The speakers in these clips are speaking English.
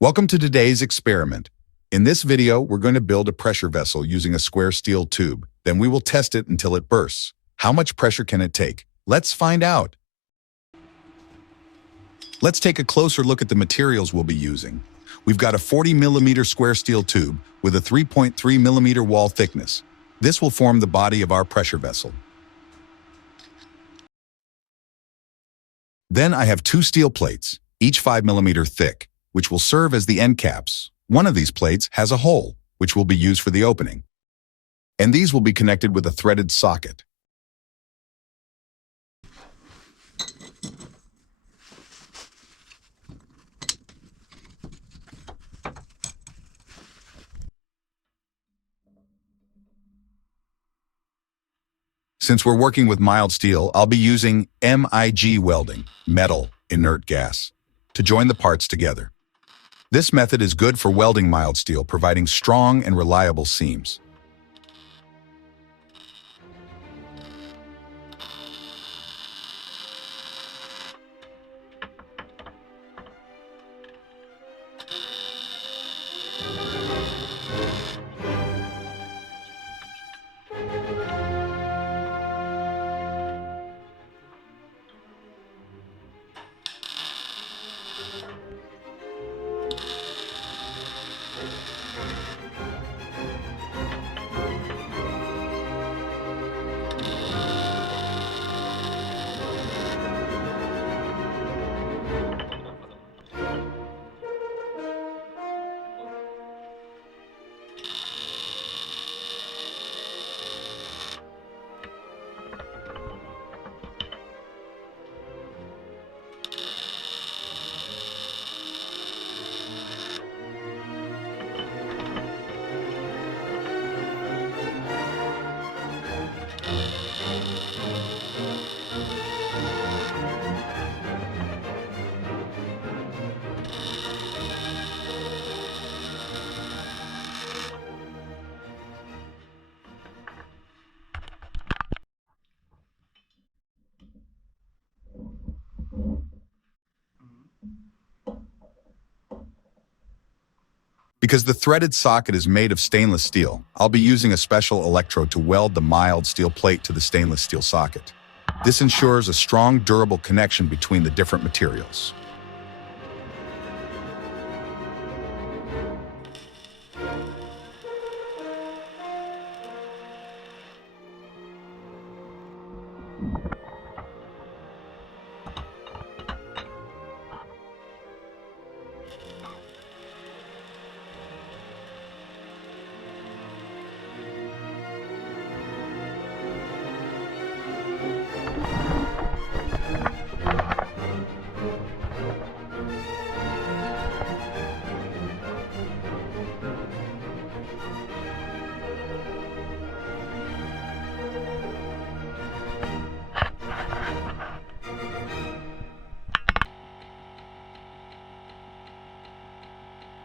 Welcome to today's experiment. In this video, we're going to build a pressure vessel using a square steel tube. Then we will test it until it bursts. How much pressure can it take? Let's find out. Let's take a closer look at the materials we'll be using. We've got a 40mm square steel tube with a 3.3mm wall thickness. This will form the body of our pressure vessel. Then I have two steel plates, each 5mm thick, which will serve as the end caps. One of these plates has a hole, which will be used for the opening. And these will be connected with a threaded socket. Since we're working with mild steel, I'll be using MIG welding, metal, inert gas, to join the parts together. This method is good for welding mild steel, providing strong and reliable seams. Because the threaded socket is made of stainless steel, I'll be using a special electrode to weld the mild steel plate to the stainless steel socket. This ensures a strong, durable connection between the different materials.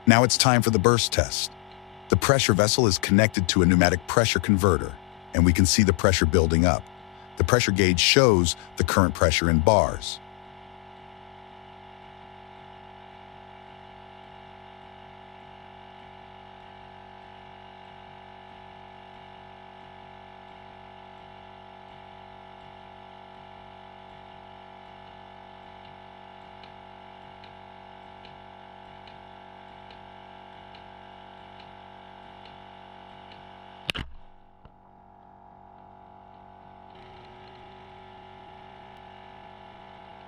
Now it's time for the burst test. The pressure vessel is connected to a pneumatic pressure converter, and we can see the pressure building up. The pressure gauge shows the current pressure in bars.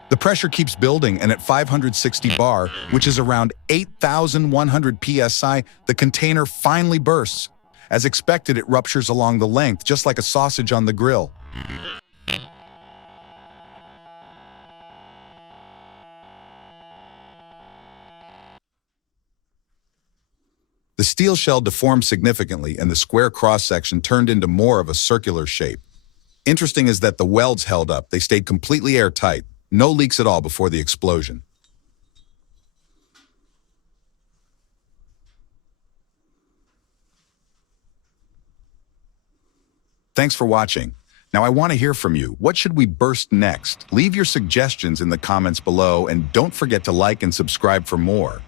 The pressure keeps building, and at 560 bar, which is around 8,100 psi, the container finally bursts. As expected, it ruptures along the length, just like a sausage on the grill. The steel shell deformed significantly, and the square cross-section turned into more of a circular shape. Interesting is that the welds held up. They stayed completely airtight. No leaks at all before the explosion. Thanks for watching. Now I want to hear from you. What should we burst next? Leave your suggestions in the comments below, and don't forget to like and subscribe for more.